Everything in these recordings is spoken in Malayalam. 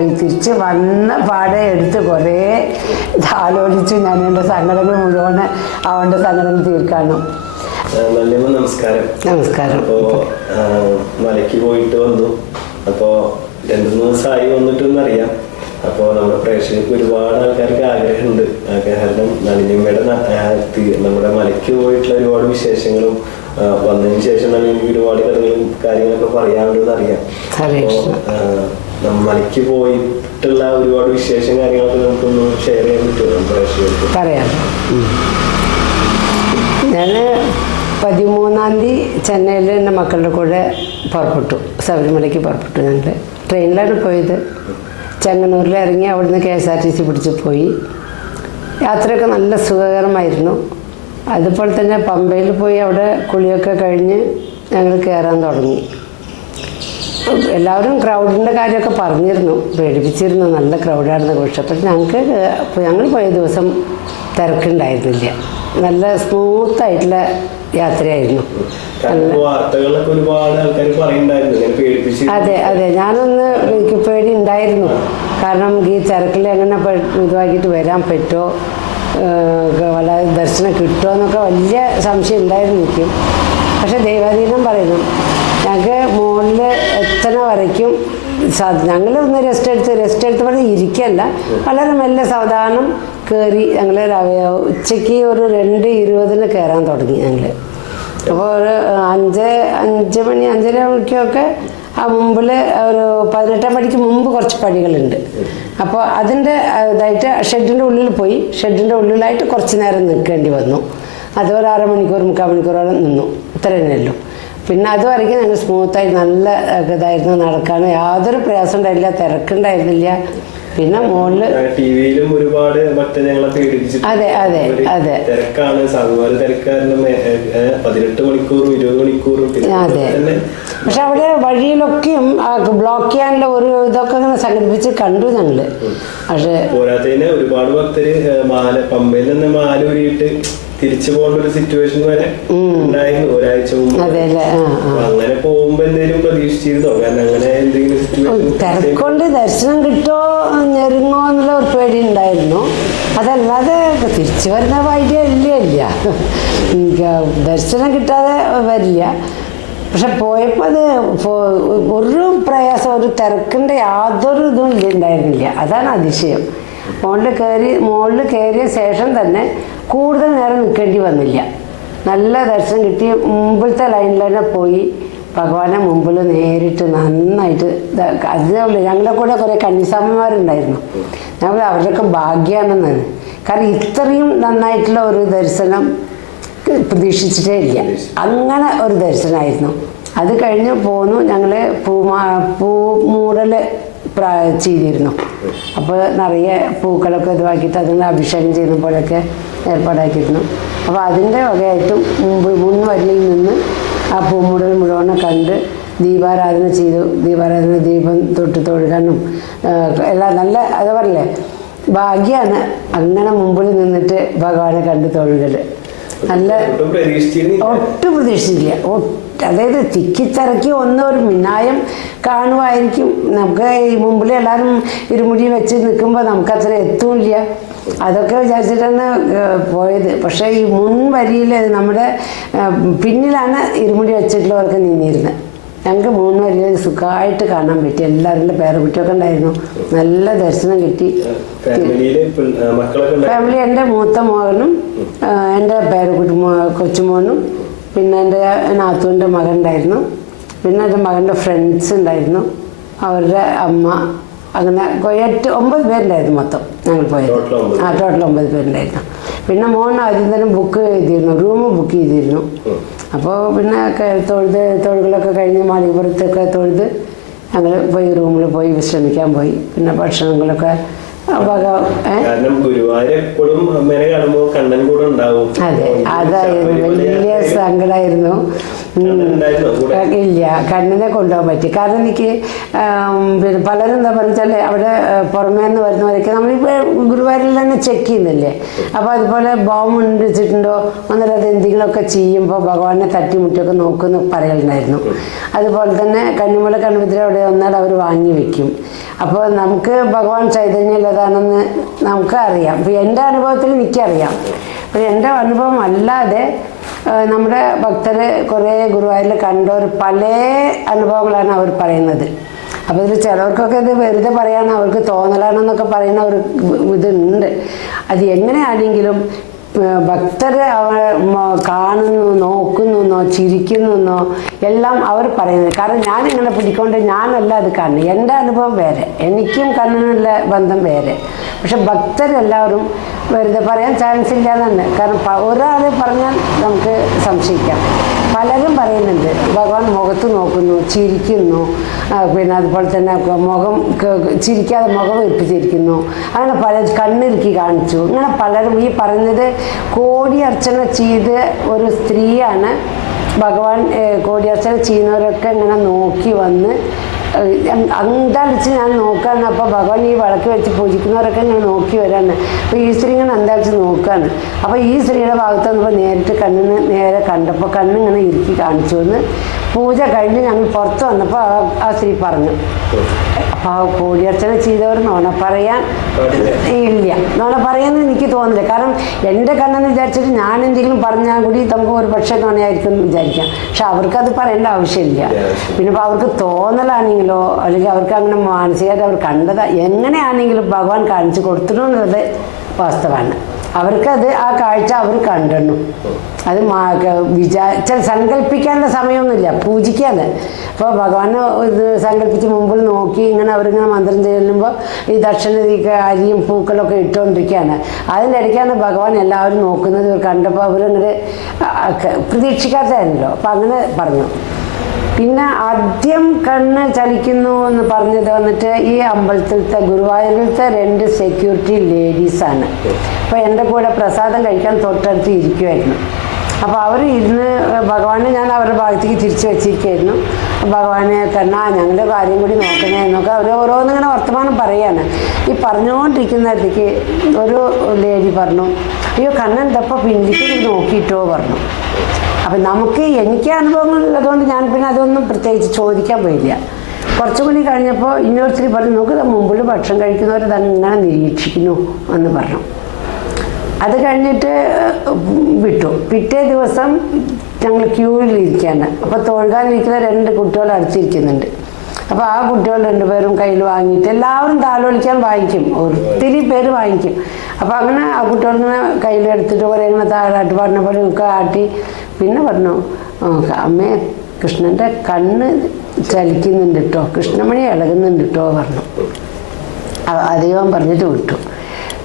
തിരിച്ച് വന്ന പാടെ എടുത്ത് കുറേ ആലോചിച്ചു. ഞാൻ എൻ്റെ സങ്കടങ്ങൾ മുഴുവൻ അവൻ്റെ സങ്കടങ്ങൾ തീർക്കാനും. നമസ്കാരം. നമസ്കാരം. അപ്പോൾ മലയ്ക്ക് പോയിട്ട് വന്നു. അപ്പോൾ 2-3 ദിവസമായി വന്നിട്ടെന്നറിയാം. അപ്പോൾ നമ്മുടെ പ്രേക്ഷകർക്ക് ഒരുപാട് ആൾക്കാർക്ക് ആഗ്രഹമുണ്ട്. കാരണം നളിനിയമ്മയുടെ നമ്മുടെ മലയ്ക്ക് പോയിട്ടുള്ള ഒരുപാട് വിശേഷങ്ങളും വന്നതിന് ശേഷം നളിനിക്ക് ഒരുപാട് കഥകളും കാര്യങ്ങളൊക്കെ പറയാനുണ്ടെന്ന് അറിയാം. അപ്പോൾ മലയ്ക്ക് പോയിട്ടുള്ള ഒരുപാട് വിശേഷം കാര്യങ്ങളൊക്കെ നമുക്കൊന്ന് ഷെയർ ചെയ്യാൻ പറ്റുമോ പ്രേക്ഷകർക്ക്? പറയാം. ഞാൻ 13-ാം തീയതി ചെന്നൈയിൽ എൻ്റെ മക്കളുടെ കൂടെ പുറപ്പെട്ടു. ശബരിമലയ്ക്ക് പുറപ്പെട്ടു. ഞങ്ങൾ ട്രെയിനിലാണ് പോയത്. ചെങ്ങന്നൂരിൽ ഇറങ്ങി അവിടുന്ന് KSRTC പിടിച്ച് പോയി. യാത്രയൊക്കെ നല്ല സുഖകരമായിരുന്നു. അതുപോലെ തന്നെ പമ്പയിൽ പോയി അവിടെ കുളിയൊക്കെ കഴിഞ്ഞ് ഞങ്ങൾ കയറാൻ തുടങ്ങി. എല്ലാവരും ക്രൗഡിൻ്റെ കാര്യമൊക്കെ പറഞ്ഞിരുന്നു, പേടിപ്പിച്ചിരുന്നു, നല്ല ക്രൗഡായിരുന്നു. പക്ഷെ അപ്പം ഞങ്ങൾ പോയ ദിവസം തിരക്കുണ്ടായിരുന്നില്ല. നല്ല സ്മൂത്തായിട്ടുള്ള യാത്രയായിരുന്നു. അതെ അതെ, ഞാനൊന്ന് എനിക്ക് പേടി ഉണ്ടായിരുന്നു. കാരണം ഈ തിരക്കിൽ എങ്ങനെ ഇതാക്കിയിട്ട് വരാൻ പറ്റുമോ, വളരെ ദർശനം കിട്ടുമോ എന്നൊക്കെ വലിയ സംശയം ഉണ്ടായിരുന്നു എനിക്ക്. പക്ഷെ ദൈവാധീനം പറയുന്നു. ഞങ്ങൾക്ക് മുകളിൽ എത്തണ വരയ്ക്കും ഞങ്ങൾ ഒന്ന് റെസ്റ്റ് എടുത്ത് പറഞ്ഞ് ഇരിക്കല്ല, വളരെ മെല്ലെ സാവധാനം കയറി. ഞങ്ങൾ ഉച്ചയ്ക്ക് ഒരു 2:20 കയറാൻ തുടങ്ങി ഞങ്ങൾ. അപ്പോൾ ഒരു 5 മണി 5:30 മണിക്കൊക്കെ ആ മുമ്പിൽ ഒരു 18-ാം പടിക്ക് മുമ്പ് കുറച്ച് പടികളുണ്ട്. അപ്പോൾ അതിൻ്റെ ഇതായിട്ട് ഷെഡിൻ്റെ ഉള്ളിൽ പോയി. ഷെഡിൻ്റെ ഉള്ളിലായിട്ട് കുറച്ച് നേരം നിൽക്കേണ്ടി വന്നു. അതുപോലെ 1/2 മണിക്കൂർ 3/4 മണിക്കൂറോളം നിന്നു. ഇത്ര തന്നെയല്ലോ. പിന്നെ അതുവരെയ്ക്കും ഞങ്ങൾ സ്മൂത്തായിട്ട് നല്ല ഇതായിരുന്നു. നടക്കാൻ യാതൊരു പ്രയാസം ഉണ്ടായില്ല, തിരക്കുണ്ടായിരുന്നില്ല. പിന്നെ മുകളിൽ ടിവിയിലും ഒരുപാട് ഭക്തജനങ്ങളെ പേടിപ്പിച്ചിട്ട്. അതെ അതെ അതെ, തിരക്കാണ്. 18 മണിക്കൂറും 20 മണിക്കൂറും. അതെ. പക്ഷെ അവിടെ വഴിയിലൊക്കെയും ബ്ലോക്ക് ചെയ്യാനുള്ള ഒരു ഇതൊക്കെ ഇങ്ങനെ സംഘടിപ്പിച്ച് കണ്ടു ഞങ്ങൾ. പക്ഷെ പോരാത്തതിന് ഒരുപാട് ഭക്തര് പമ്പയിൽ നിന്ന് മാല ഊരിയിട്ട് തിരിച്ചു പോകേണ്ട ഒരു സിറ്റുവേഷൻ വരെ ഉണ്ടായിരുന്നു ഒരാഴ്ച മുമ്പ്. അങ്ങനെ പോകുമ്പോ എന്തെങ്കിലും പ്രതീക്ഷിച്ചിരുന്നോ? കാരണം അങ്ങനെ എന്തെങ്കിലും തിരക്കൊണ്ട് ദർശനം കിട്ടോ ഞെരുങ്ങോ എന്നുള്ള ഒരു പേടി ഉണ്ടായിരുന്നു. അതല്ലാതെ തിരിച്ചു വരുന്ന ഐഡിയ ഇല്ല. ദർശനം കിട്ടാതെ വരില്ല. പക്ഷെ പോയപ്പോൾ അത് ഒരു പ്രയാസം, ഒരു തിരക്കിൻ്റെ യാതൊരു ഇതും ഉണ്ടായിരുന്നില്ല. അതാണ് അതിശയം. മുകളിൽ കയറിയ ശേഷം തന്നെ കൂടുതൽ നേരം നിൽക്കേണ്ടി വന്നില്ല. നല്ല ദർശനം കിട്ടി. മുമ്പിലത്തെ ലൈനിൽ തന്നെ പോയി ഭഗവാനെ മുമ്പിൽ നേരിട്ട് നന്നായിട്ട്. അതിനുള്ള ഞങ്ങളുടെ കൂടെ കുറേ കന്യാസ്വാമിമാരുണ്ടായിരുന്നു. ഞങ്ങൾ അവരുടെയൊക്കെ ഭാഗ്യമാണെന്നാണ്. കാരണം ഇത്രയും നന്നായിട്ടുള്ള ഒരു ദർശനം പ്രതീക്ഷിച്ചിട്ടേ ഇല്ല. അങ്ങനെ ഒരു ദർശനമായിരുന്നു. അത് കഴിഞ്ഞ് പോന്നു. ഞങ്ങൾ പൂമൂടൽ ചെയ്തിരുന്നു. അപ്പോൾ നിറയെ പൂക്കളൊക്കെ ഇതാക്കിയിട്ട് അതിന് അഭിഷേകം ചെയ്യുമ്പോഴൊക്കെ ഏർപ്പാടാക്കിയിരുന്നു. അപ്പോൾ അതിൻ്റെ വകയായിട്ടും മുൻവരിയിൽ നിന്ന് ആ പൂമൂടൽ മുഴുവൻ കണ്ട് ദീപാരാധന ചെയ്തു. ദീപം തൊഴുകാനും എല്ലാം നല്ല അത് പറയില്ലേ, ഭാഗ്യമാണ് അങ്ങനെ മുമ്പിൽ നിന്നിട്ട് ഭഗവാനെ കണ്ട് തൊഴുകൽ. നല്ല ഒട്ടും പ്രതീക്ഷിച്ചില്ല. അതായത് തിക്കിത്തിറക്കി ഒരു മിന്നായം കാണുമായിരിക്കും. നമുക്ക് ഈ മുമ്പിൽ എല്ലാവരും ഇരുമുടി വെച്ച് നിൽക്കുമ്പോൾ നമുക്കത്ര എത്തുമില്ല. അതൊക്കെ വിചാരിച്ചിട്ടാണ് പോയത്. പക്ഷേ ഈ മുൻവരിയിൽ നമ്മുടെ പിന്നിലാണ് ഇരുമുടി വെച്ചിട്ടുള്ളവർക്ക് നിന്നിരുന്നത്. ഞങ്ങൾക്ക് 3 വരിയിൽ സുഖമായിട്ട് കാണാൻ പറ്റി. എല്ലാവരുടെ പേരക്കുട്ടിയൊക്കെ ഉണ്ടായിരുന്നു. നല്ല ദർശനം കിട്ടി. ഫാമിലി എൻ്റെ മൂത്ത മകനും എൻ്റെ പേരക്കുട്ടി കൊച്ചുമോനും പിന്നെ എൻ്റെ നാത്തൂൻ്റെ മകൻ ഉണ്ടായിരുന്നു. പിന്നെ എൻ്റെ മകൻ്റെ ഫ്രണ്ട്സ് ഉണ്ടായിരുന്നു, അവരുടെ അമ്മ. അങ്ങനെ 9 പേരുണ്ടായിരുന്നു മൊത്തം ഞങ്ങൾ പോയത്. ടോട്ടൽ 9 പേരുണ്ടായിരുന്നു. പിന്നെ മോൻ ആദ്യം തന്നെ ബുക്ക് ചെയ്തിരുന്നു, റൂം ബുക്ക് ചെയ്തിരുന്നു. അപ്പോൾ പിന്നെ തൊഴുകളൊക്കെ കഴിഞ്ഞ് മാളികപ്പുറത്തൊക്കെ തൊഴുത് ഞങ്ങൾ പോയി റൂമിൽ പോയി വിശ്രമിക്കാൻ പോയി. പിന്നെ ഭക്ഷണങ്ങളൊക്കെ അതെ, അതായിരുന്നു വലിയ സങ്കടമായിരുന്നു. ഇല്ല, കണ്ണിനെ കൊണ്ടുപോകാൻ പറ്റി. കാരണം എനിക്ക് പിന്നെ പലരും എന്താ പറഞ്ഞാൽ അവിടെ പുറമേ നിന്ന് വരുന്നവരൊക്കെ നമ്മളിപ്പോൾ ഗുരുവായൂരിൽ തന്നെ ചെക്ക് ചെയ്യുന്നില്ലേ. അപ്പോൾ അതുപോലെ ബോംബ് വെച്ചിട്ടുണ്ടോ എന്നിട്ട് അത് എന്തെങ്കിലുമൊക്കെ ചെയ്യുമ്പോൾ ഭഗവാനെ തട്ടിമുട്ടിയൊക്കെ നോക്കുമെന്ന് പറയലുണ്ടായിരുന്നു. അതുപോലെ തന്നെ കന്നിമൂല കണ്ണുപുത്ര അവിടെ വന്നാൽ അവർ വാങ്ങി വെക്കും. അപ്പോൾ നമുക്ക് ഭഗവാൻ ചൈതന്യമുള്ളതാണെന്ന് നമുക്ക് അറിയാം. ഇപ്പോൾ എൻ്റെ അനുഭവത്തിൽ എനിക്കറിയാം. അപ്പോൾ എൻ്റെ അനുഭവം അല്ലാതെ നമ്മുടെ ഭക്തരെ കുറേ ഗുരുവായൂരിൽ കണ്ടവർ പല അനുഭവങ്ങളാണ് അവർ പറയുന്നത്. അപ്പോൾ ഇതിൽ ചിലവർക്കൊക്കെ ഇത് വെറുതെ പറയാനോ അവർക്ക് തോന്നലാണെന്നൊക്കെ പറയുന്ന ഒരു ഇതുണ്ട്. അത് എങ്ങനെയാണെങ്കിലും ഭക്തരെ അവർ കാണുന്നു, നോക്കുന്നോ, ചിരിക്കുന്നോ എല്ലാം അവർ പറയുന്നത്. കാരണം ഞാനിങ്ങനെ പിടിക്കൊണ്ട് ഞാനല്ല അത് കാണുന്നത്. എൻ്റെ അനുഭവം വേറെ, എനിക്കും കണ്ണിനുള്ള ബന്ധം വേറെ. പക്ഷെ ഭക്തരെല്ലാവരും വെറുതെ പറയാൻ ചാൻസ് ഇല്ല തന്നെ. കാരണം ഒരാൾ പറഞ്ഞാൽ നമുക്ക് സംശയിക്കാം. പലരും പറയുന്നുണ്ട് ഭഗവാൻ മുഖത്ത് നോക്കുന്നു, ചിരിക്കുന്നു, പിന്നെ അതുപോലെ തന്നെ മുഖം ചിരിക്കാതെ മുഖം വെപ്പിച്ചിരിക്കുന്നു, അങ്ങനെ പല കണ്ണിറുക്കി കാണിച്ചു. ഇങ്ങനെ പലരും ഈ പറഞ്ഞത് കോടിയർച്ചന ചെയ്ത് ഒരു സ്ത്രീയാണ്. ഭഗവാൻ കോടിയർച്ചന ചെയ്യുന്നവരൊക്കെ ഇങ്ങനെ നോക്കി വന്ന് അന്താളിച്ച് ഞാൻ നോക്കുകയാണ്. അപ്പോൾ ഭഗവാൻ ഈ വിളക്ക് വെച്ച് പൂജിക്കുന്നവരൊക്കെ ഇങ്ങനെ നോക്കി വരാണ്. അപ്പോൾ ഈ സ്ത്രീ ഇങ്ങനെ അന്താളിച്ച് നോക്കുകയാണ്. അപ്പോൾ ഈ സ്ത്രീയുടെ ഭാഗത്ത് വന്നപ്പോൾ നേരിട്ട് കണ്ണിന് നേരെ കണ്ടപ്പോൾ കണ്ണിങ്ങനെ ഇറുക്കി കാണിച്ചു എന്ന് പൂജ കഴിഞ്ഞ് ഞങ്ങൾ പുറത്ത് വന്നപ്പോൾ ആ സ്ത്രീ പറഞ്ഞു. അപ്പോൾ ആ കോടിയർച്ചന ചെയ്തവർ നുണ പറയാൻ ഇല്ല, നുണ പറയാമെന്ന് എനിക്ക് തോന്നില്ല. കാരണം എൻ്റെ കണ്ണെന്ന് വിചാരിച്ചിട്ട് ഞാൻ എന്തെങ്കിലും പറഞ്ഞാൽ കൂടി നമുക്ക് ഒരു പക്ഷേ നുണയായിരിക്കും എന്ന് വിചാരിക്കാം. പക്ഷെ അവർക്കത് പറയേണ്ട ആവശ്യമില്ല. പിന്നെ ഇപ്പോൾ അവർക്ക് തോന്നലാണെങ്കിലോ അല്ലെങ്കിൽ അവർക്ക് അങ്ങനെ മാനസികമായിട്ട് അവർ കണ്ടത് എങ്ങനെയാണെങ്കിലും ഭഗവാൻ കാണിച്ചു കൊടുത്തിട്ടു എന്നുള്ളത് വാസ്തവമാണ്. അവർക്കത് ആ കാഴ്ച അവർ കണ്ടിരുന്നു. അത് വിചാരിച്ചാൽ സങ്കല്പിക്കാനുള്ള സമയമൊന്നുമില്ല, പൂജിക്കാതെ. അപ്പോൾ ഭഗവാനെ ഇത് സങ്കല്പിച്ച് മുമ്പിൽ നോക്കി ഇങ്ങനെ അവരിങ്ങനെ മന്ത്രം ചെല്ലുമ്പോൾ ഈ ദക്ഷിണതിക്ക് അരിയും പൂക്കളൊക്കെ ഇട്ടുകൊണ്ടിരിക്കുകയാണ്. അതിൻ്റെ ഇടയ്ക്കാണ് ഭഗവാൻ എല്ലാവരും നോക്കുന്നത്. ഇവർ കണ്ടപ്പോൾ അവരിങ്ങനെ പ്രതീക്ഷിക്കാത്തതായിരുന്നല്ലോ. അപ്പം അങ്ങനെ പറഞ്ഞു. പിന്നെ ആദ്യം കണ്ണ് ചലിക്കുന്നു എന്ന് പറഞ്ഞത് വന്നിട്ട് ഈ അമ്പലത്തിലത്തെ ഗുരുവായൂരിലത്തെ 2 സെക്യൂരിറ്റി ലേഡീസാണ്. അപ്പോൾ എൻ്റെ കൂടെ പ്രസാദം കഴിക്കാൻ തൊട്ടടുത്ത് ഇരിക്കുമായിരുന്നു. അപ്പോൾ അവർ ഇരുന്ന് ഭഗവാനെ ഞാൻ അവരുടെ ഭാഗത്തേക്ക് തിരിച്ചു വെച്ചിരിക്കുകയായിരുന്നു. ഭഗവാനെ കണ്ണാ ഞങ്ങളുടെ കാര്യം കൂടി നോക്കണേ എന്നൊക്കെ അവർ ഓരോന്നിങ്ങനെ വർത്തമാനം പറയാണ്. ഈ പറഞ്ഞുകൊണ്ടിരിക്കുന്നിടത്തേക്ക് ഒരു ലേഡി പറഞ്ഞു, അയ്യോ കണ്ണെന്തപ്പോൾ പിന്നിലേക്ക് നോക്കിയിട്ടോ പറഞ്ഞു. അപ്പം എനിക്ക് അനുഭവങ്ങളുള്ളതുകൊണ്ട് ഞാൻ പിന്നെ അതൊന്നും പ്രത്യേകിച്ച് ചോദിക്കാൻ പോയില്ല. കുറച്ചും കൂടി കഴിഞ്ഞപ്പോൾ ഇന്നൊരുത്തിരി പറഞ്ഞു, നോക്ക് മുമ്പിൽ ഭക്ഷണം കഴിക്കുന്നവർ തന്നെ നിരീക്ഷിക്കുന്നു എന്ന് പറഞ്ഞു. അത് കഴിഞ്ഞിട്ട് വിട്ടു. പിറ്റേ ദിവസം ഞങ്ങൾ ക്യൂവിലിരിക്കുകയാണ്. അപ്പോൾ തൊഴുകാനിരിക്കുന്ന 2 കുട്ടികൾ അടുത്തിരിക്കുന്നുണ്ട്. അപ്പോൾ ആ കുട്ടികൾ 2 പേരും കയ്യിൽ വാങ്ങിയിട്ട് എല്ലാവരും താലോലിക്കാൻ വാങ്ങിക്കും, ഒത്തിരി പേര് വാങ്ങിക്കും. അപ്പോൾ അങ്ങനെ ആ കുട്ടികളിങ്ങനെ കയ്യിലെടുത്തിട്ട് കുറേ ഇങ്ങനെ താഴാട്ട് പറഞ്ഞ പോലെ ഒക്കെ ആട്ടി പിന്നെ പറഞ്ഞു, അമ്മേ കൃഷ്ണൻ്റെ കണ്ണ് ചലിക്കുന്നുണ്ട് കേട്ടോ, കൃഷ്ണമണി ഇളകുന്നുണ്ട് കേട്ടോ പറഞ്ഞു. അധികം പറഞ്ഞിട്ട് വിട്ടു.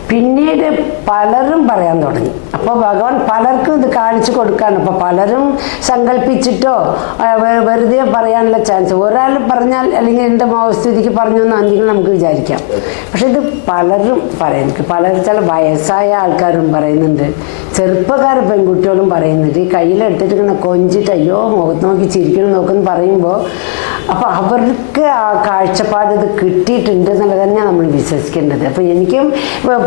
പിന്നീട് പലരും പറയാൻ തുടങ്ങി. അപ്പോൾ ഭഗവാൻ പലർക്കും ഇത് കാണിച്ചു കൊടുക്കുകയാണ്. അപ്പോൾ പലരും സങ്കല്പിച്ചിട്ടോ വെറുതെ പറയാനുള്ള ചാൻസ്. ഒരാൾ പറഞ്ഞാൽ അല്ലെങ്കിൽ എൻ്റെ മോഹസ്ഥിതിക്ക് പറഞ്ഞു എന്ന് എന്തെങ്കിലും നമുക്ക് വിചാരിക്കാം. പക്ഷെ ഇത് പലരും പറയുന്നുണ്ട്. പലരും ചില വയസ്സായ ആൾക്കാരും പറയുന്നുണ്ട്, ചെറുപ്പക്കാർ പെൺകുട്ടികളും പറയുന്നുണ്ട്. ഈ കയ്യിലെടുത്തിട്ട് ഇങ്ങനെ കൊഞ്ചിട്ട് അയ്യോ മുഖത്ത് നോക്കി ചിരിക്കണം നോക്കെന്ന് പറയുമ്പോൾ അപ്പോൾ അവർക്ക് ആ കാഴ്ചപ്പാട് ഇത് കിട്ടിയിട്ടുണ്ട് എന്നുള്ളത് തന്നെയാണ് നമ്മൾ വിശ്വസിക്കേണ്ടത്. അപ്പോൾ എനിക്കും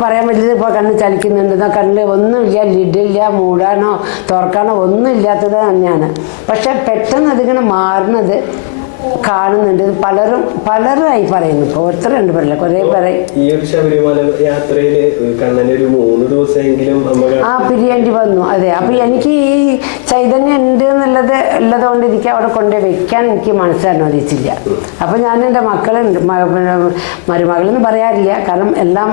പറയാൻ പറ്റിയത് ഇപ്പോൾ കണ്ണ് ചലിക്കുന്നുണ്ടെന്നോ കണ്ണിൽ ഒന്നുമില്ല, ലിഡില്ല, മൂടാനോ തുറക്കാനോ ഒന്നും ഇല്ലാത്തത് തന്നെയാണ്. പക്ഷെ പെട്ടെന്ന് അതിങ്ങനെ മാറുന്നത് കാണുന്നുണ്ട്. പലരുമായി പറയുന്നു. ഇപ്പോൾ ഒരുത്തർ 2 പേരല്ല, കുറേ പേരെ ഈ ഒരു ശബരിമല യാത്രയില് കണ്ണനൊരു 3 ദിവസമെങ്കിലും പിരിയേണ്ടി വന്നു. അതെ, അപ്പൊ എനിക്ക് ഈ ചൈതന്യം ഉണ്ട് ഉള്ളതുകൊണ്ട് എനിക്ക് അവിടെ കൊണ്ടുപോയി വെക്കാൻ എനിക്ക് മനസ്സനുവദിച്ചില്ല. അപ്പൊ ഞാൻ എൻ്റെ മക്കളുണ്ട്, മരുമകളെന്ന് പറയാറില്ല, കാരണം എല്ലാം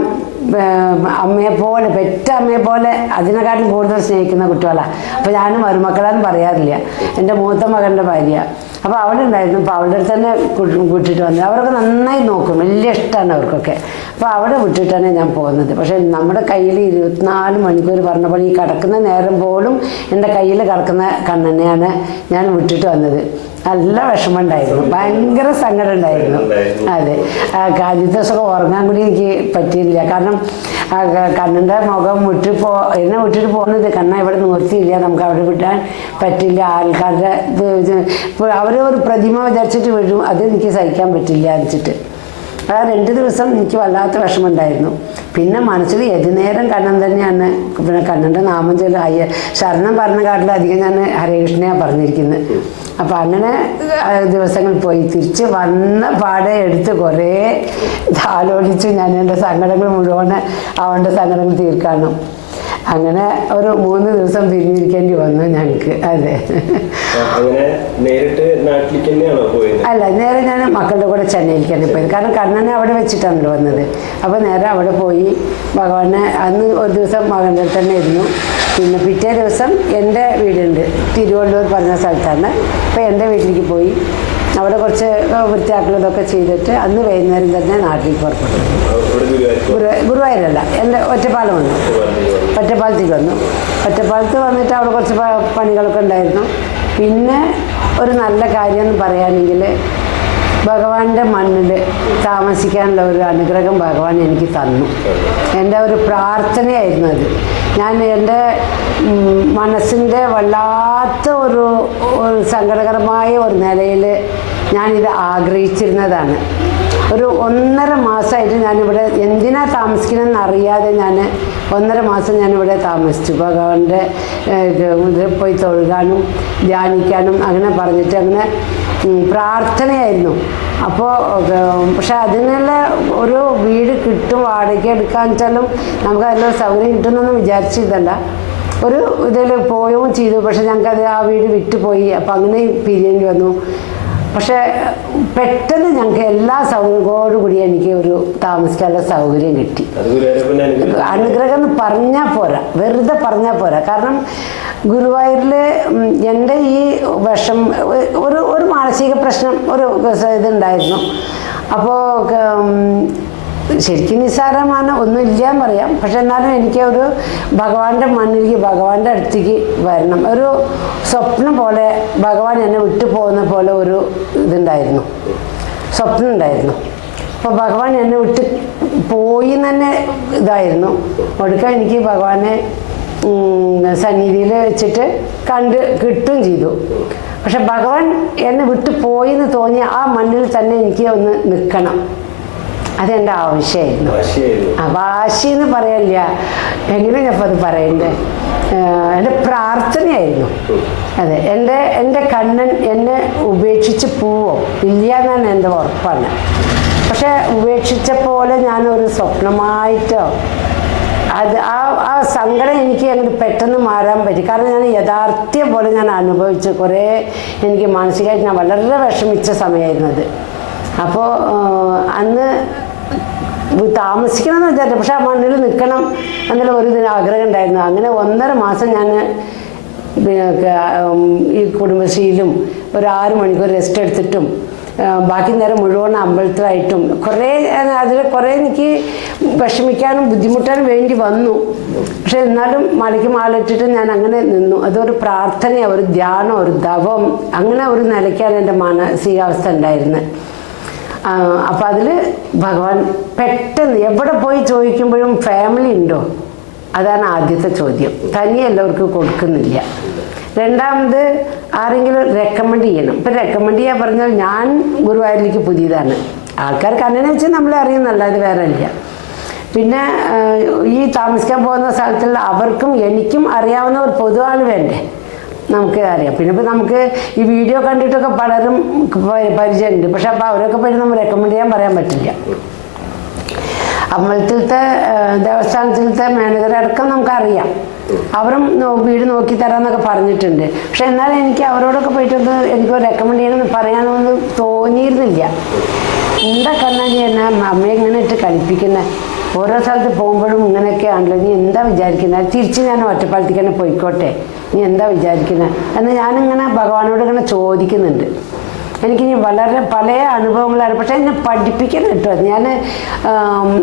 അമ്മയെ പോലെ പെറ്റ അമ്മയെ പോലെ അതിനെക്കാട്ടും കൂടുതൽ സ്നേഹിക്കുന്ന കുട്ടികളാണ്. അപ്പോൾ ഞാനും മരുമക്കളാന്ന് പറയാറില്ല. എൻ്റെ മൂത്ത മകൻ്റെ ഭാര്യ. അപ്പോൾ അവിടെ ഉണ്ടായിരുന്നു. അപ്പോൾ അവളുടെ അടുത്ത് തന്നെ വിട്ടിട്ട് വന്നത്. അവരൊക്കെ നന്നായി നോക്കും, വലിയ ഇഷ്ടമാണ് അവർക്കൊക്കെ. അപ്പോൾ അവിടെ വിട്ടിട്ടാണ് ഞാൻ പോകുന്നത്. പക്ഷേ നമ്മുടെ കയ്യിൽ 24 മണിക്കൂർ പറഞ്ഞ പോലെ ഈ കിടക്കുന്ന നേരം പോലും എൻ്റെ കയ്യിൽ കിടക്കുന്ന കണ്ണനെയാണ് ഞാൻ വിട്ടിട്ട് വന്നത്. നല്ല വിഷമം ഉണ്ടായിരുന്നു, ഭയങ്കര സങ്കടം ഉണ്ടായിരുന്നു. അതെ, ആദ്യത്തെ ദിവസമൊക്കെ ഉറങ്ങാൻ കൂടി എനിക്ക് പറ്റിയില്ല. കാരണം കണ്ണൻ്റെ മുഖം എന്നെ വിട്ടിട്ട് പോകുന്നത് കണ്ണ ഇവിടെ നിർത്തിയില്ല, നമുക്ക് അവിടെ വിടാൻ പറ്റില്ല. ആൾക്കാരുടെ അവരൊരു പ്രതിമ വിചാരിച്ചിട്ട് വിടും, അത് എനിക്ക് സഹിക്കാൻ പറ്റില്ല വെച്ചിട്ട്. ആ 2 ദിവസം എനിക്ക് വല്ലാത്ത വിഷമമുണ്ടായിരുന്നു. പിന്നെ മനസ്സിൽ ഏത് നേരം കണ്ണൻ തന്നെയാണ്. പിന്നെ കണ്ണൻ്റെ നാമം ചൊല്ല ശരണം പറഞ്ഞ കാട്ടിലധികം ഞാൻ ഹരേകൃഷ്ണയാണ് പറഞ്ഞിരിക്കുന്നത്. അപ്പം അങ്ങനെ ദിവസങ്ങൾ പോയി. തിരിച്ച് വന്ന പാടെ എടുത്ത് കുറേ ആലോചിച്ച് ഞാൻ എൻ്റെ സങ്കടങ്ങൾ മുഴുവൻ അവൻ്റെ സങ്കടങ്ങൾ തീർക്കാനും അങ്ങനെ ഒരു 3 ദിവസം പിരിഞ്ഞിരിക്കേണ്ടി വന്നു ഞങ്ങൾക്ക്. അതെ, അല്ല, നേരെ ഞാൻ മക്കളുടെ കൂടെ ചെന്നൈയിലേക്കാണ് പോയത്. കാരണം കണ്ണനെ അവിടെ വെച്ചിട്ടാണല്ലോ വന്നത്. അപ്പോൾ നേരെ അവിടെ പോയി ഭഗവാനെ അന്ന് ഒരു ദിവസം മകൻ്റെ അടുത്ത് തന്നെ ഇരുന്നു. പിന്നെ പിറ്റേ ദിവസം എൻ്റെ വീടുണ്ട് തിരുവള്ളൂർ പറഞ്ഞ സ്ഥലത്താണ്. അപ്പോൾ എൻ്റെ വീട്ടിലേക്ക് പോയി അവിടെ കുറച്ച് വൃത്തിയാക്കലതൊക്കെ ചെയ്തിട്ട് അന്ന് വൈകുന്നേരം തന്നെ നാട്ടിലേക്ക് പുറപ്പെട്ടു. ഗുരുവായൂരല്ല, എൻ്റെ ഒറ്റപ്പാലം വന്നു. ഒറ്റപ്പാലത്തേക്ക് വന്നു. ഒറ്റപ്പാലത്ത് വന്നിട്ട് അവിടെ കുറച്ച് പണികളൊക്കെ ഉണ്ടായിരുന്നു. പിന്നെ ഒരു നല്ല കാര്യം എന്ന് പറയുകയാണെങ്കിൽ ഭഗവാന്റെ മണ്ണിൽ താമസിക്കാനുള്ള ഒരു അനുഗ്രഹം ഭഗവാൻ എനിക്ക് തന്നു. എൻ്റെ ഒരു പ്രാർത്ഥനയായിരുന്നു അത്. ഞാൻ എൻ്റെ മനസ്സിൻ്റെ വല്ലാത്ത ഒരു സങ്കടകരമായ ഒരു നിലയിൽ ഞാനിത് ആഗ്രഹിച്ചിരുന്നതാണ്. ഒരു 1.5 മാസമായിട്ട് ഞാനിവിടെ എന്തിനാ താമസിക്കണമെന്ന് അറിയാതെ ഞാൻ 1.5 മാസം ഞാനിവിടെ താമസിച്ചു. ഭഗവാന്റെ ഇതിൽ പോയി തൊഴുകാനും ധ്യാനിക്കാനും അങ്ങനെ പറഞ്ഞിട്ട് അങ്ങനെ പ്രാർത്ഥനയായിരുന്നു. അപ്പോൾ പക്ഷെ അതിനുള്ള ഒരു വീട് കിട്ടും, വാടക എടുക്കാന്ന് വെച്ചാലും നമുക്ക് അതിലൊരു സൗകര്യം കിട്ടുമെന്നൊന്നും വിചാരിച്ചതല്ല. ഒരു ഇതിൽ പോവുകയും ചെയ്തു. പക്ഷെ ഞങ്ങൾക്കത് ആ വീട് വിറ്റുപോയി. അപ്പം അങ്ങനെ പിരിയേണ്ടി വന്നു. പക്ഷെ പെട്ടെന്ന് ഞങ്ങൾക്ക് എല്ലാ സൗകര്യത്തോടു കൂടി എനിക്ക് ഒരു താമസിക്കാനുള്ള സൗകര്യം കിട്ടി. അനുഗ്രഹം എന്ന് പറഞ്ഞാൽ പോരാ, വെറുതെ പറഞ്ഞാൽ പോരാ. കാരണം ഗുരുവായൂരിൽ എൻ്റെ ഈ ഒരു മാനസിക പ്രശ്നം ഒരു ഇതുണ്ടായിരുന്നു. അപ്പോൾ ശരിക്കും നിസ്സാരമാണ്, ഒന്നും ഇല്ലാന്ന് പറയാം. പക്ഷെ എന്നാലും എനിക്ക് ഒരു ഭഗവാന്റെ മണ്ണിലേക്ക് ഭഗവാന്റെ അടുത്തേക്ക് വരണം, ഒരു സ്വപ്നം പോലെ ഭഗവാൻ എന്നെ വിട്ടു പോകുന്ന പോലെ ഒരു ഇതുണ്ടായിരുന്നു, സ്വപ്നം ഉണ്ടായിരുന്നു. അപ്പോൾ ഭഗവാൻ എന്നെ വിട്ട് പോയി തന്നെ ഇതായിരുന്നു. ഒടുക്കം എനിക്ക് ഭഗവാനെ സന്നിധിയിൽ വെച്ചിട്ട് കിട്ടുകയും ചെയ്തു. പക്ഷെ ഭഗവാൻ എന്നെ വിട്ടു പോയി എന്ന് തോന്നിയ ആ മണ്ണിൽ തന്നെ എനിക്ക് ഒന്ന് നിൽക്കണം, അതെൻ്റെ ആവശ്യമായിരുന്നു. വാശി എന്ന് പറയില്ല, എങ്ങനെ ഞാനിപ്പോൾ അത് പറയണ്ടേ, എൻ്റെ പ്രാർത്ഥനയായിരുന്നു. അതെ, എൻ്റെ കണ്ണൻ എന്നെ ഉപേക്ഷിച്ച് പോവോ ഇല്ല എന്നാണ് എൻ്റെ ഉറപ്പാണ്. പക്ഷെ ഉപേക്ഷിച്ച പോലെ ഞാനൊരു സ്വപ്നമായിട്ടോ അത് ആ സങ്കടം എനിക്ക് അങ്ങനെ പെട്ടെന്ന് മാറാൻ പറ്റി. കാരണം ഞാൻ യഥാർത്ഥ്യം പോലെ ഞാൻ അനുഭവിച്ചു. കുറേ എനിക്ക് മാനസികമായിട്ട് ഞാൻ വളരെ വിഷമിച്ച സമയമായിരുന്നു അത്. അപ്പോൾ അന്ന് താമസിക്കണം എന്ന് വിചാരിച്ചു, പക്ഷെ ആ മണ്ണിൽ നിൽക്കണം എന്നുള്ള ഒരു ആഗ്രഹം ഉണ്ടായിരുന്നു. അങ്ങനെ 1.5 മാസം ഞാൻ ഈ കുടുംബശ്രീയിലും ഒരു 6 മണിക്കൂർ റെസ്റ്റ് എടുത്തിട്ടും ബാക്കി നേരം മുഴുവൻ അമ്പലത്തിലായിട്ടും അതിൽ കുറേ എനിക്ക് വിഷമിക്കാനും ബുദ്ധിമുട്ടാനും വേണ്ടി വന്നു. പക്ഷെ എന്നാലും മലയ്ക്ക് മാലിട്ടിട്ട് ഞാൻ അങ്ങനെ നിന്നു. അതൊരു പ്രാർത്ഥനയാണ്, ഒരു ധ്യാനം, ഒരു ദവം, അങ്ങനെ ഒരു നിലയ്ക്കാണ് എൻ്റെ മാനസികാവസ്ഥ ഉണ്ടായിരുന്നത്. അപ്പം അതിൽ ഭഗവാൻ പെട്ടെന്ന് എവിടെ പോയി ചോദിക്കുമ്പോഴും ഫാമിലി ഉണ്ടോ, അതാണ് ആദ്യത്തെ ചോദ്യം. തനി എല്ലാവർക്കും കൊടുക്കുന്നില്ല. രണ്ടാമത് ആരെങ്കിലും റെക്കമെൻഡ് ചെയ്യണം. ഇപ്പം റെക്കമെൻഡ് ചെയ്യാൻ പറഞ്ഞാൽ ഞാൻ ഗുരുവായൂരിലേക്ക് പുതിയതാണ്, ആൾക്കാർക്ക് അങ്ങനെ വെച്ചാൽ നമ്മളെ അറിയുന്നല്ല, അത് വേറെ ഇല്ല. പിന്നെ ഈ താമസിക്കാൻ പോകുന്ന സ്ഥലത്തുള്ള അവർക്കും എനിക്കും അറിയാവുന്ന ഒരു പൊതു ആൾ വേണ്ടേ, നമുക്ക് അറിയാം. പിന്നെ ഇപ്പം നമുക്ക് ഈ വീഡിയോ കണ്ടിട്ടൊക്കെ പലരും പരിചയമുണ്ട്, പക്ഷെ അപ്പോൾ അവരൊക്കെ പറ്റി നമ്മൾ റെക്കമെൻഡ് ചെയ്യാൻ പറയാൻ പറ്റില്ല. അമ്പലത്തിലത്തെ ദേവസ്ഥാനത്തിലത്തെ മാനേജറടക്കം നമുക്കറിയാം, അവരും വീട് നോക്കി തരാമെന്നൊക്കെ പറഞ്ഞിട്ടുണ്ട്. പക്ഷെ എന്നാലും എനിക്ക് അവരോടൊക്കെ പോയിട്ടൊന്ന് എനിക്ക് റെക്കമെൻഡ് ചെയ്യണമെന്ന് പറയാനൊന്നും തോന്നിയിരുന്നില്ല. എന്താ കണ്ണാ നീ എന്നെ അമ്മയെ ഇങ്ങനെ ഇട്ട് കളിപ്പിക്കുന്നത്, ഓരോ സ്ഥലത്ത് പോകുമ്പോഴും ഇങ്ങനെയൊക്കെ ആണല്ലോ, നീ എന്താ വിചാരിക്കുന്നത്, തിരിച്ച് ഞാൻ ഒറ്റപ്പാലത്തേക്ക് തന്നെ പോയിക്കോട്ടെ, നീ എന്താ വിചാരിക്കുന്നത് എന്ന് ഞാനിങ്ങനെ ഭഗവാനോട് ഇങ്ങനെ ചോദിക്കുന്നുണ്ട്. എനിക്കിനി വളരെ പല അനുഭവങ്ങളാണ്. പക്ഷേ എന്നെ പഠിപ്പിക്കാൻ കിട്ടും. ഞാൻ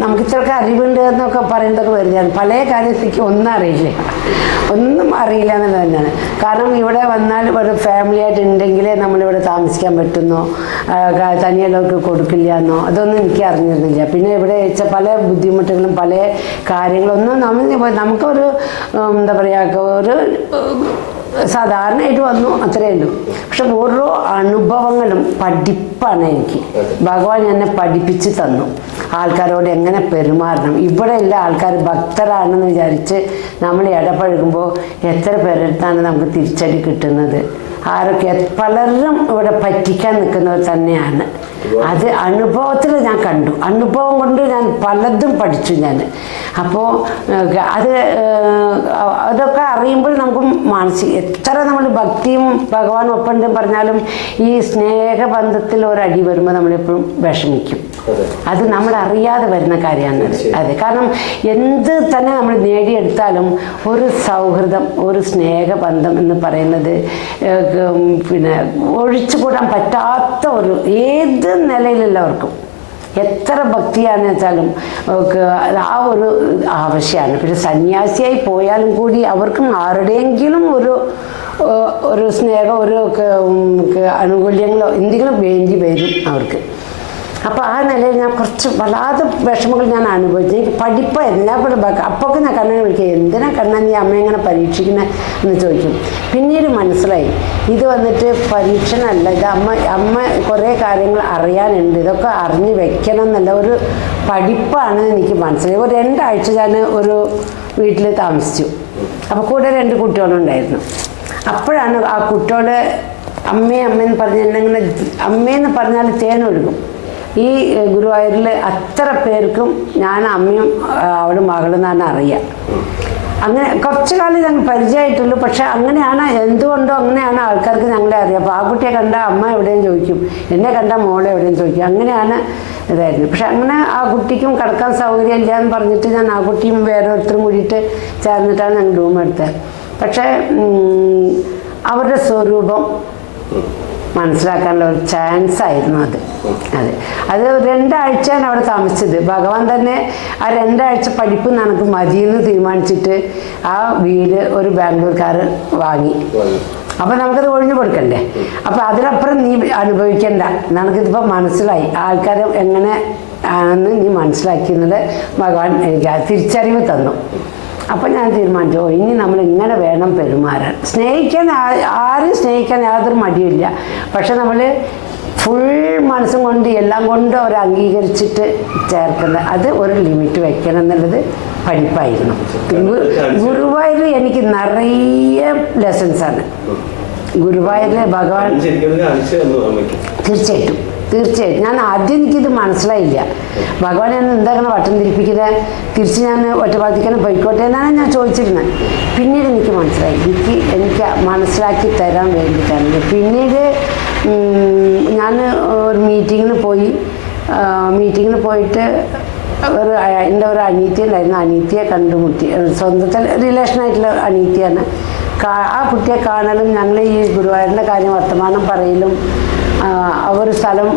നമുക്ക് ഇത്രയൊക്കെ അറിവുണ്ട് എന്നൊക്കെ പറയുന്നതൊക്കെ വരുന്നതാണ്. പല കാര്യം എനിക്ക് ഒന്നും അറിയില്ല എന്നുള്ളത് തന്നെയാണ്. കാരണം ഇവിടെ വന്നാൽ ഒരു ഫാമിലി ആയിട്ട് ഉണ്ടെങ്കിൽ നമ്മളിവിടെ താമസിക്കാൻ പറ്റുന്നോ, തനിയുള്ളവർക്ക് കൊടുക്കില്ല എന്നോ അതൊന്നും എനിക്ക് അറിഞ്ഞിരുന്നില്ല. പിന്നെ ഇവിടെ വെച്ച പല ബുദ്ധിമുട്ടുകളും പല കാര്യങ്ങളൊന്നും നമുക്കൊരു എന്താ പറയുക, ഒരു സാധാരണയായിട്ട് വന്നു, അത്രയേ ഉള്ളൂ. പക്ഷെ ഓരോ അനുഭവങ്ങളും പഠിപ്പാണ് എനിക്ക്. ഭഗവാൻ എന്നെ പഠിപ്പിച്ച് തന്നു ആൾക്കാരോട് എങ്ങനെ പെരുമാറണം. ഇവിടെ എല്ലാ ആൾക്കാർ ഭക്തരാണെന്ന് വിചാരിച്ച് നമ്മൾ ഇടപഴകുമ്പോൾ എത്ര പേരെടുത്താണ് നമുക്ക് തിരിച്ചടി കിട്ടുന്നത്. ആരൊക്കെ പലരും ഇവിടെ പറ്റിക്കാൻ നിൽക്കുന്നവർ തന്നെയാണ്. അത് അനുഭവത്തിൽ ഞാൻ കണ്ടു. അനുഭവം കൊണ്ട് ഞാൻ പലതും പഠിച്ചു ഞാൻ. അപ്പോൾ അതൊക്കെ അറിയുമ്പോൾ നമുക്ക് എത്ര നമ്മൾ ഭക്തിയും ഭഗവാനും ഒപ്പം പറഞ്ഞാലും ഈ സ്നേഹബന്ധത്തിൽ ഒരടി വരുമ്പോൾ നമ്മളെപ്പോഴും വിഷമിക്കും. അത് നമ്മൾ അറിയാതെ വരുന്ന കാര്യമാണ്. അതെ, കാരണം എന്ത് തന്നെ നമ്മൾ നേടിയെടുത്താലും ഒരു സൗഹൃദം, ഒരു സ്നേഹബന്ധം എന്ന് പറയുന്നത് പിന്നെ ഒഴിച്ചുകൂടാൻ പറ്റാത്ത ഒരു ഏത് നിലയിലുള്ളവർക്കും എത്ര ഭക്തിയാണെന്ന് വെച്ചാലും ആ ഒരു ആവശ്യമാണ്. പിന്നെ സന്യാസിയായി പോയാലും കൂടി അവർക്കും ആരുടെയെങ്കിലും ഒരു സ്നേഹം, ഒരു ആനുകൂല്യങ്ങളോ എന്തെങ്കിലും വേണ്ടി വരും അവർക്ക്. അപ്പോൾ ആ നിലയിൽ ഞാൻ കുറച്ച് വല്ലാതെ വിഷമങ്ങൾ ഞാൻ അനുഭവിച്ചു. എനിക്ക് പഠിപ്പായിരുന്നു. ഞാൻ അപ്പൊക്കെ ഞാൻ കണ്ണനെ വിളിക്കുക, എന്തിനാ കണ്ണൻ നീ അമ്മ എങ്ങനെ പരീക്ഷിക്കുന്നത് എന്ന് ചോദിക്കും. പിന്നീട് മനസ്സിലായി ഇത് വന്നിട്ട് പരീക്ഷണമല്ല, ഇത് അമ്മ കുറേ കാര്യങ്ങൾ അറിയാനുണ്ട്, ഇതൊക്കെ അറിഞ്ഞ് വെക്കണം എന്നുള്ള ഒരു പഠിപ്പാണ് എനിക്ക് മനസ്സിലായി. ഒരു 2 ആഴ്ച ഞാൻ ഒരു വീട്ടിൽ താമസിച്ചു. അപ്പോൾ കൂടെ 2 കുട്ടികളുണ്ടായിരുന്നു. അപ്പോഴാണ് ആ കുട്ടികളെ അമ്മയെന്ന് പറഞ്ഞ് എന്നെങ്ങനെ അമ്മയെന്ന് പറഞ്ഞാൽ തേനൊഴുകും. ഈ ഗുരുവായൂരിൽ അത്ര പേർക്കും ഞാൻ അമ്മയും അവളും മകളെന്നാണ് അറിയാം. അങ്ങനെ കുറച്ചു കാലം ഞങ്ങൾ പരിചയമായിട്ടുള്ളൂ. പക്ഷെ അങ്ങനെയാണ്, എന്തുകൊണ്ടോ അങ്ങനെയാണ് ആൾക്കാർക്ക് ഞങ്ങളെ അറിയാം. അപ്പോൾ ആ കുട്ടിയെ കണ്ടാൽ അമ്മ എവിടെയും ചോദിക്കും, എന്നെ കണ്ടാൽ മോളെ എവിടെയും ചോദിക്കും. അങ്ങനെയാണ് ഇതായിരുന്നു. പക്ഷെ അങ്ങനെ ആ കുട്ടിക്കും കിടക്കാൻ സൗകര്യം ഇല്ല എന്ന് പറഞ്ഞിട്ട് ഞാൻ ആ കുട്ടിയും വേറെ ഒരുത്തരും കൂടിയിട്ട് ചേർന്നിട്ടാണ് ഞങ്ങൾ റൂം എടുത്തത്. പക്ഷേ അവരുടെ സ്വരൂപം മനസ്സിലാക്കാനുള്ള ഒരു ചാൻസ് ആയിരുന്നു അത്. അത് 2 ആഴ്ചയാണ് അവിടെ താമസിച്ചത്. ഭഗവാൻ തന്നെ ആ 2 ആഴ്ച പഠിപ്പ് നമുക്ക് മതിയെന്ന് തീരുമാനിച്ചിട്ട് ആ വീട് ഒരു ബാംഗ്ലൂർക്കാരൻ വാങ്ങി. അപ്പം നമുക്കത് ഒഴിഞ്ഞു കൊടുക്കണ്ടേ. അപ്പം അതിനപ്പുറം നീ അനുഭവിക്കണ്ട, നമുക്കിതിപ്പോൾ മനസ്സിലായി ആൾക്കാർ എങ്ങനെ ആണെന്ന് നീ മനസ്സിലാക്കിയെന്നത് ഭഗവാൻ എനിക്ക് തിരിച്ചറിവ് തന്നു. അപ്പം ഞാൻ തീരുമാനിച്ചു, ഇനി നമ്മൾ ഇങ്ങനെ വേണം പെരുമാറാൻ. ആരും സ്നേഹിക്കാൻ യാതൊരു മടിയില്ല. പക്ഷെ നമ്മൾ ഫുൾ മനസ്സും കൊണ്ട് എല്ലാം കൊണ്ട് അവർ അംഗീകരിച്ചിട്ട് ചേർക്കുന്നത്, അത് ഒരു ലിമിറ്റ് വയ്ക്കണം എന്നുള്ളത് പഠിപ്പായിരുന്നു. ഗുരുവായൂരിൽ എനിക്ക് നിറയെ ലെസൺസാണ്. ഗുരുവായൂരിലെ ഭഗവാൻ തീർച്ചയായിട്ടും ഞാൻ ആദ്യം എനിക്കിത് മനസ്സിലായില്ല. ഭഗവാൻ ഞാൻ എന്താക്കണം വട്ടം തിരിപ്പിക്കുന്നത്, തിരിച്ച് ഞാൻ ഒറ്റപ്പാലത്തേക്കാണ് പോയിക്കോട്ടെ എന്നാണ് ഞാൻ ചോദിച്ചിരുന്നത്. പിന്നീട് എനിക്ക് മനസ്സിലായി, എനിക്ക് മനസ്സിലാക്കി തരാൻ വേണ്ടിയിട്ടാണ്. പിന്നീട് ഞാൻ ഒരു മീറ്റിങ്ങിന് പോയിട്ട് എൻ്റെ ഒരു അനീത്തി ഉണ്ടായിരുന്നു. അനീത്തിയെ കണ്ടുമുട്ടി, സ്വന്തത്തിൽ റിലേഷനായിട്ടുള്ള അനീത്തിയാണ്. ആ കുട്ടിയെ കാണലും ഞങ്ങൾ ഈ ഗുരുവായൂരിൻ്റെ കാര്യം വർത്തമാനം പറയലും, അവർ സ്ഥലം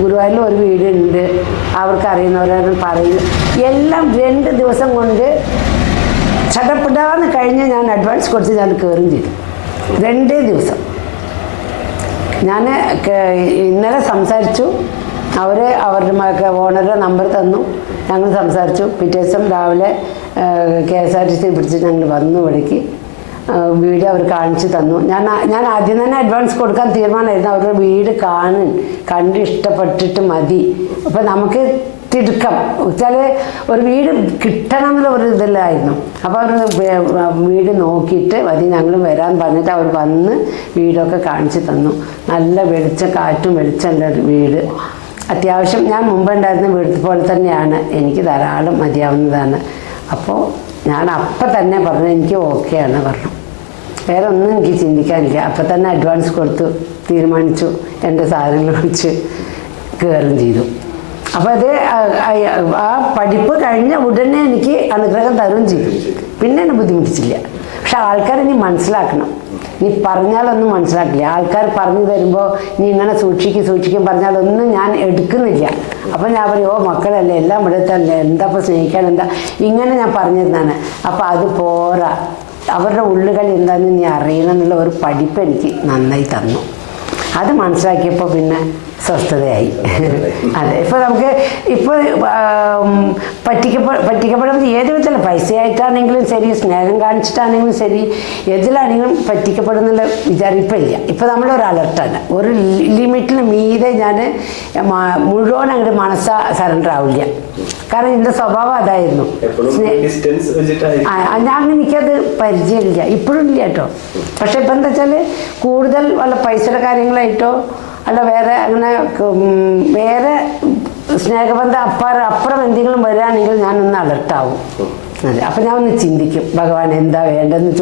ഗുരുവായൂരിൽ ഒരു വീടുണ്ട്, അവർക്ക് അറിയുന്നവരാണ് പറയും, എല്ലാം 2 ദിവസം കൊണ്ട് ചടപ്പെടാന്ന് കഴിഞ്ഞ് ഞാൻ അഡ്വാൻസ് കൊടുത്ത് ഞാൻ കയറും ചെയ്തു. 2 ദിവസം ഞാൻ ഇന്നലെ സംസാരിച്ചു. അവരുടെ ഓണറുടെ നമ്പർ തന്നു, ഞങ്ങൾ സംസാരിച്ചു. പിറ്റേ ദിവസം രാവിലെ KSRTC പിടിച്ച് ഞങ്ങൾ വന്നു. ഇവിടേക്ക് വീട് അവർ കാണിച്ചു തന്നു. ഞാൻ ആദ്യം തന്നെ അഡ്വാൻസ് കൊടുക്കാൻ തീരുമാനമായിരുന്നു. അവരുടെ വീട് കണ്ട് ഇഷ്ടപ്പെട്ടിട്ട് മതി. അപ്പം നമുക്ക് തിടുക്കം വെച്ചാൽ ഒരു വീട് കിട്ടണം എന്നുള്ള ഒരു ഇതിലായിരുന്നു. അപ്പോൾ അവർ വീട് നോക്കിയിട്ട് മതി ഞങ്ങൾ വരാൻ പറഞ്ഞിട്ട് അവർ വന്ന് വീടൊക്കെ കാണിച്ചു തന്നു. നല്ല കാറ്റും വെളിച്ചമുള്ള ഒരു വീട്. അത്യാവശ്യം ഞാൻ മുമ്പുണ്ടായിരുന്ന വീട് പോലെ തന്നെയാണ്, എനിക്ക് ധാരാളം മതിയാവുന്നതാണ്. അപ്പോൾ ഞാൻ അപ്പം തന്നെ പറഞ്ഞു എനിക്ക് ഓക്കെയാണ് പറഞ്ഞു. വേറെ ഒന്നും എനിക്ക് ചിന്തിക്കാനില്ല. അപ്പം തന്നെ അഡ്വാൻസ് കൊടുത്തു, തീരുമാനിച്ചു, എൻ്റെ സാധനങ്ങൾ വെച്ച് കയറും ചെയ്തു. അപ്പോൾ അത് ആ പഠിപ്പ് കഴിഞ്ഞ ഉടനെ എനിക്ക് അനുഗ്രഹം തരുകയും ചെയ്തു. പിന്നെ എന്നെ ബുദ്ധിമുട്ടിച്ചില്ല. പക്ഷെ പക്ഷെ ആൾക്കാർ നീ മനസ്സിലാക്കണം. നീ പറഞ്ഞാലൊന്നും മനസ്സിലാക്കില്ല. ആൾക്കാർ പറഞ്ഞു തരുമ്പോൾ നീ ഇങ്ങനെ സൂക്ഷിക്കും പറഞ്ഞാലൊന്നും ഞാൻ എടുക്കുന്നില്ല. അപ്പം ഞാൻ പറയും, ഓ മക്കളല്ലേ, എല്ലാം ഇവിടെ തന്നെ, എന്താ ഇപ്പോൾ സ്നേഹിക്കാൻ എന്താ, ഇങ്ങനെ ഞാൻ പറഞ്ഞിരുന്നാണ്. അപ്പം അത് പോരാ, അവരുടെ ഉള്ളുകളി എന്താണെന്ന് നീ അറിയണം എന്നുള്ള ഒരു പഠിപ്പ് എനിക്ക് നന്നായി തന്നു. അത് മനസ്സിലാക്കിയപ്പോൾ പിന്നെ സ്വസ്ഥതയായി. അതെ, ഇപ്പോൾ നമുക്ക് ഇപ്പോൾ പറ്റിക്കപ്പെടുന്നത് ഏത് വിധത്തില, പൈസയായിട്ടാണെങ്കിലും ശരി, സ്നേഹം കാണിച്ചിട്ടാണെങ്കിലും ശരി, ഏതിലാണെങ്കിലും പറ്റിക്കപ്പെടുന്നുള്ള വിചാരം ഇപ്പം ഇല്ല. ഇപ്പം നമ്മളൊരു അലർട്ടാണ്. ഒരു ലിമിറ്റിന് മീതെ ഞാൻ മുഴുവൻ അങ്ങോട്ട് മനസ്സാ സറണ്ടർ ആവില്ല. കാരണം എൻ്റെ സ്വഭാവം അതായിരുന്നു. ഞാൻ എനിക്കത് പരിചയമില്ല, ഇപ്പോഴും ഇല്ല കേട്ടോ. പക്ഷെ ഇപ്പം എന്താ വെച്ചാൽ കൂടുതൽ വല്ല പൈസയുടെ കാര്യങ്ങളായിട്ടോ അല്ല വേറെ അങ്ങനെ വേറെ സ്നേഹബന്ധം അപ്പുറം എന്തെങ്കിലും വരികയാണെങ്കിൽ ഞാനൊന്ന് അലർട്ടാവും. അതെ, അപ്പം ഞാൻ ഒന്ന് ചിന്തിക്കും, ഭഗവാൻ എന്താ വേണ്ടതെന്ന്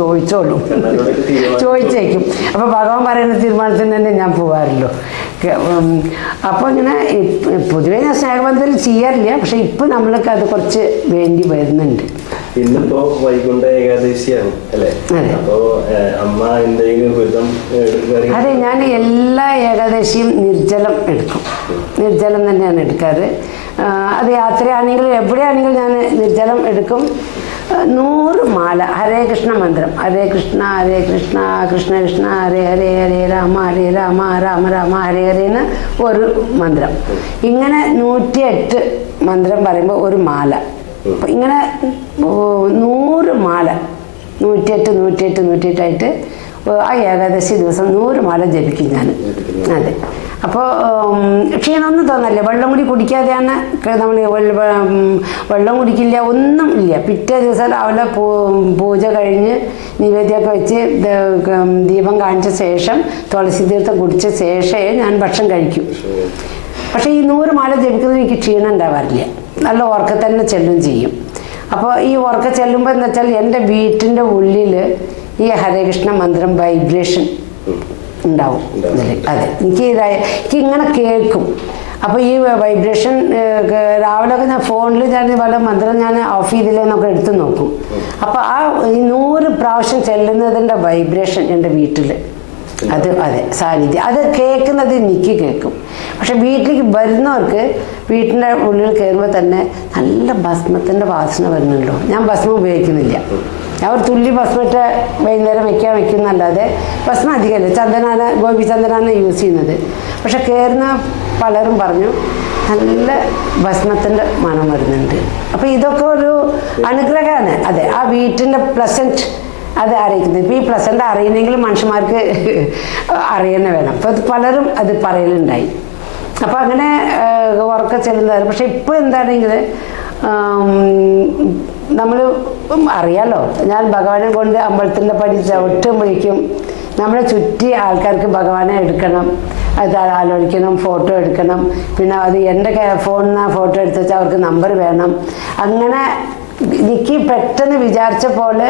ചോദിച്ചേക്കും. അപ്പോൾ ഭഗവാൻ പറയുന്ന തീരുമാനത്തിന് തന്നെ ഞാൻ പോകാറുള്ളൂ. അപ്പോൾ ഇങ്ങനെ പൊതുവേ ഞാൻ സ്നേഹബന്ധത്തിൽ ചെയ്യാറില്ല. പക്ഷെ ഇപ്പം നമ്മൾക്ക് അത് കുറച്ച് വേണ്ടി വരുന്നുണ്ട്. ഇന്നിപ്പോ വൈകുണ്ഠ ഏകാദശിയാണ് അല്ലേ? അപ്പോ അമ്മ എന്തെങ്കിലും വ്രതം? അതെ, ഞാൻ എല്ലാ ഏകാദശിയും നിർജ്ജലം എടുക്കും. നിർജ്ജലം തന്നെയാണ് എടുക്കാറ്. അത് യാത്രയാണെങ്കിലും എവിടെയാണെങ്കിലും ഞാൻ നിർജ്ജലം എടുക്കും. 100 മാല ഹരേ കൃഷ്ണ മന്ത്രം, ഹരേ കൃഷ്ണ കൃഷ്ണ കൃഷ്ണ ഹരേ ഹരേ, ഹരേ രാമ രാമ രാമ ഹരേ ഹരേ എന്ന് ഒരു മന്ത്രം. ഇങ്ങനെ 108 മന്ത്രം പറയുമ്പോൾ ഒരു മാല. ഇങ്ങനെ 100 മാല 108 ആയിട്ട് ആ ഏകാദശി ദിവസം 100 മാല ജപിക്കും ഞാൻ. അതെ, അപ്പോൾ ക്ഷീണമൊന്നും തോന്നല്ലേ. വെള്ളം കൂടി കുടിക്കാതെയാണ് നമ്മൾ, വെള്ളം കുടിക്കില്ല, ഒന്നും ഇല്ല. പിറ്റേ ദിവസം രാവിലെ പൂജ കഴിഞ്ഞ് നിവേദ്യമൊക്കെ വെച്ച് ദീപം കാണിച്ച ശേഷം തുളസി തീർത്ഥം കുടിച്ച ശേഷമേ ഞാൻ ഭക്ഷണം കഴിക്കും. പക്ഷേ ഈ 100 മാല ജപിക്കുന്നത് എനിക്ക് ക്ഷീണം ഉണ്ടാവാറില്ല. നല്ല ഉറക്കം തന്നെ ചെല്ലും ചെയ്യും. അപ്പോൾ ഈ ഉറക്കം ചെല്ലുമ്പോൾ എന്ന് വെച്ചാൽ എൻ്റെ വീട്ടിൻ്റെ ഉള്ളിൽ ഈ ഹരേകൃഷ്ണ മന്ത്രം വൈബ്രേഷൻ ഉണ്ടാവും. അതെ, എനിക്ക് ഇങ്ങനെ കേൾക്കും. അപ്പോൾ ഈ വൈബ്രേഷൻ രാവിലെയൊക്കെ ഞാൻ ഫോണിൽ ഞാൻ പല മന്ത്രം ഞാൻ ഓഫ് ചെയ്തില്ലെന്നൊക്കെ എടുത്ത് നോക്കും. അപ്പോൾ ആ ഈ 100 പ്രാവശ്യം ചെല്ലുന്നതിൻ്റെ വൈബ്രേഷൻ എൻ്റെ വീട്ടിൽ അത്, അതെ, സാന്നിധ്യം അത് കേൾക്കുന്നത് എനിക്ക് കേൾക്കും. പക്ഷെ വീട്ടിലേക്ക് വരുന്നവർക്ക് വീട്ടിൻ്റെ ഉള്ളിൽ കയറുമ്പോൾ തന്നെ നല്ല ഭസ്മത്തിൻ്റെ വാസന വരുന്നുണ്ടോ. ഞാൻ ഭസ്മം ഉപയോഗിക്കുന്നില്ല. ഞാൻ ഒരു തുള്ളി ഭസ്മിട്ട് വൈകുന്നേരം വെക്കുന്നല്ലാതെ ഭസ്മം അധികമല്ല, ഗോപി ചന്ദനാണ് യൂസ് ചെയ്യുന്നത്. പക്ഷെ കയറുന്ന പലരും പറഞ്ഞു നല്ല ഭസ്മത്തിൻ്റെ മണം വരുന്നുണ്ട്. അപ്പോൾ ഇതൊക്കെ ഒരു അനുഗ്രഹമാണ്. അതെ, ആ വീട്ടിൻ്റെ പ്ലസൻറ്റ് അത് അറിയിക്കുന്നത്. ഇപ്പോൾ ഈ പ്ലസൻ്റ് അറിയുന്നെങ്കിലും മനുഷ്യന്മാർക്ക് അറിയുന്നേ വേണം. അപ്പോൾ പലരും അത് പറയലുണ്ടായി. അപ്പോൾ അങ്ങനെ ഉറക്ക ചെല്ലുന്നതാണ്. പക്ഷെ ഇപ്പോൾ എന്താണെങ്കിൽ നമ്മൾ അറിയാലോ, ഞാൻ ഭഗവാനെ കൊണ്ട് അമ്പലത്തിൻ്റെ പടി ചവിട്ടുമ്പോഴേക്കും നമ്മളെ ചുറ്റി ആൾക്കാർക്ക് ഭഗവാനെ എടുക്കണം, അത് ആലോചിക്കണം, ഫോട്ടോ എടുക്കണം. പിന്നെ അത് എൻ്റെ ഫോണിൽ നിന്ന് ഫോട്ടോ എടുത്ത് വെച്ചാൽ അവർക്ക് നമ്പർ വേണം. അങ്ങനെ എനിക്ക് പെട്ടെന്ന് വിചാരിച്ച പോലെ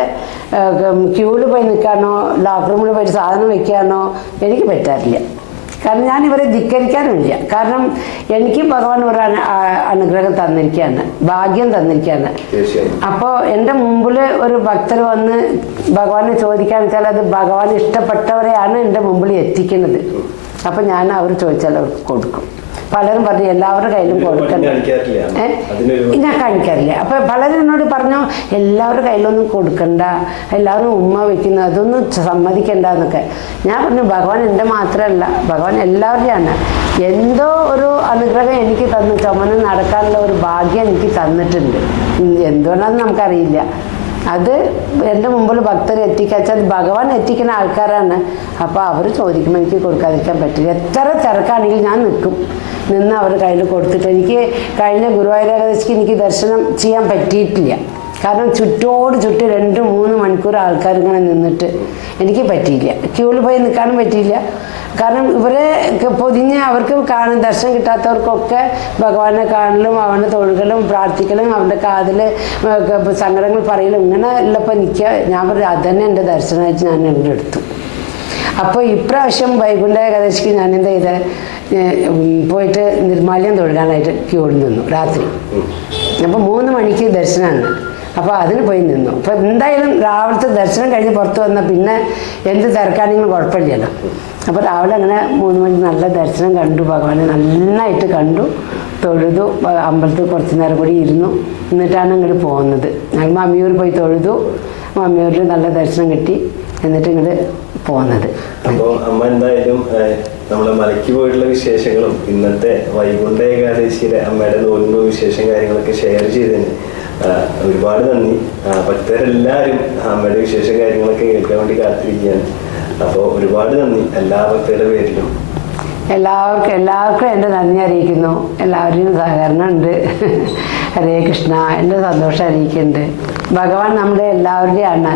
ക്യൂവിൽ പോയി നിൽക്കാനോ ലോക്ക് റൂമിൽ പോയി സാധനം വെക്കാനോ എനിക്ക് പറ്റാറില്ല. കാരണം ഞാൻ ഇവരെ ധിക്കരിക്കാനുമില്ല. കാരണം എനിക്ക് ഭഗവാൻ ഒരു അനുഗ്രഹം തന്നിരിക്കുകയാണ്, ഭാഗ്യം തന്നിരിക്കുകയാണ്. അപ്പോൾ എൻ്റെ മുമ്പിൽ ഒരു ഭക്തർ വന്ന് ഭഗവാനെ ചോദിക്കാന്ന് വെച്ചാൽ അത് ഭഗവാൻ ഇഷ്ടപ്പെട്ടവരെയാണ് എൻ്റെ മുമ്പിൽ എത്തിക്കുന്നത്. അപ്പം ഞാൻ അവർ ചോദിച്ചാൽ അവർക്ക് കൊടുക്കും. പലരും പറഞ്ഞു എല്ലാവരുടെ കയ്യിലും കൊടുക്കണ്ട, ഞാൻ കാണിക്കാറില്ല. അപ്പൊ പലരും എന്നോട് പറഞ്ഞു എല്ലാവരുടെ കയ്യിലൊന്നും കൊടുക്കണ്ട, എല്ലാവരും ഉമ്മ വെക്കുന്നു, അതൊന്നും സമ്മതിക്കണ്ട എന്നൊക്കെ. ഞാൻ പറഞ്ഞു ഭഗവാൻ എൻ്റെ മാത്രമല്ല, ഭഗവാൻ എല്ലാവരുടെയാണ്. എന്തോ ഒരു അനുഗ്രഹം എനിക്ക് തന്നു, ചുമന്ന് നടക്കാനുള്ള ഒരു ഭാഗ്യം എനിക്ക് തന്നിട്ടുണ്ട്. എന്തുകൊണ്ടാണെന്ന് നമുക്കറിയില്ല. അത് എൻ്റെ മുമ്പിൽ ഭക്തർ എത്തിക്കാച്ചാൽ ഭഗവാൻ എത്തിക്കുന്ന ആൾക്കാരാണ്. അപ്പോൾ അവർ ചോദിക്കുമ്പോൾ എനിക്ക് കൊടുക്കാതിരിക്കാൻ പറ്റില്ല. എത്ര തിരക്കാണെങ്കിൽ ഞാൻ നിന്ന് അവർ കയ്യിൽ കൊടുത്തിട്ട്. എനിക്ക് കഴിഞ്ഞ ഗുരുവായൂർ ഏകാദശിക്ക് എനിക്ക് ദർശനം ചെയ്യാൻ പറ്റിയിട്ടില്ല. കാരണം ചുറ്റോട് ചുറ്റ് 2-3 മണിക്കൂർ ആൾക്കാർ ഇങ്ങനെ നിന്നിട്ട് എനിക്ക് പറ്റിയില്ല. ക്യൂവിൽ പോയി നിൽക്കാനും പറ്റിയില്ല. കാരണം ഇവരെ പൊതിഞ്ഞ് അവർക്ക് ദർശനം കിട്ടാത്തവർക്കൊക്കെ ഭഗവാനെ കാണലും അവൻ്റെ തൊഴുകലും പ്രാർത്ഥിക്കലും അവൻ്റെ കാതിൽ സങ്കടങ്ങൾ പറയലും ഇങ്ങനെ ഉള്ളപ്പോൾ നിൽക്കുക. ഞാൻ പറഞ്ഞു അതുതന്നെ എൻ്റെ ദർശനമായിട്ട് ഞാൻ എൻ്റെ എടുത്തു. അപ്പോൾ ഇപ്രാവശ്യം വൈകുണ്ഠ ഏകാദശിക്ക് ഞാൻ എന്താ ചെയ്ത് പോയിട്ട് നിർമ്മാല്യം തൊഴുകാനായിട്ട് ക്യൂവിൽ നിന്നു രാത്രി. അപ്പോൾ 3 മണിക്ക് ദർശനമാണ്. അപ്പോൾ അതിന് പോയി നിന്നു. അപ്പോൾ എന്തായാലും രാവിലത്തെ ദർശനം കഴിഞ്ഞ് പുറത്ത് വന്നാൽ പിന്നെ എന്ത് തിരക്കാണെങ്കിലും കുഴപ്പമില്ലല്ലോ. അപ്പോൾ രാവിലെ അങ്ങനെ 3 മണി നല്ല ദർശനം കണ്ടു, ഭഗവാനെ നന്നായിട്ട് കണ്ടു, തൊഴുതു. അമ്പലത്തിൽ കുറച്ച് നേരം കൂടി ഇരുന്നു, എന്നിട്ടാണ് ഇങ്ങോട്ട് പോകുന്നത്. ഞങ്ങൾ മമ്മിയൂർ പോയി തൊഴുതു, മമ്മിയൂരിൽ നല്ല ദർശനം കിട്ടി, എന്നിട്ട് ഇങ്ങോട്ട് പോകുന്നത്. അപ്പോൾ അമ്മ എന്തായാലും നമ്മളെ മലയ്ക്ക് പോയിട്ടുള്ള വിശേഷങ്ങളും ഇന്നത്തെ വൈകുണ്ഠ ഏകാദശിയിലെ അമ്മയുടെ നോമ്പ് വിശേഷം കാര്യങ്ങളൊക്കെ ഷെയർ ചെയ്തതിന് ഒരുപാട് നന്ദി. ഭക്തരെല്ലാവരും അമ്മയുടെ വിശേഷ കാര്യങ്ങളൊക്കെ കേൾക്കാൻ വേണ്ടി കാത്തിരിക്കുകയാണ്. അപ്പോൾ ഒരുപാട് നന്ദി എല്ലാ ഭക്തരുടെ പേരിലും. എല്ലാവർക്കും എൻ്റെ നന്ദി അറിയിക്കുന്നു. എല്ലാവരുടെയും സഹകരണം ഉണ്ട്. ഹരേ കൃഷ്ണ. എൻ്റെ സന്തോഷം അറിയിക്കുന്നുണ്ട്. ഭഗവാൻ നമ്മുടെ എല്ലാവരുടെയാണ്.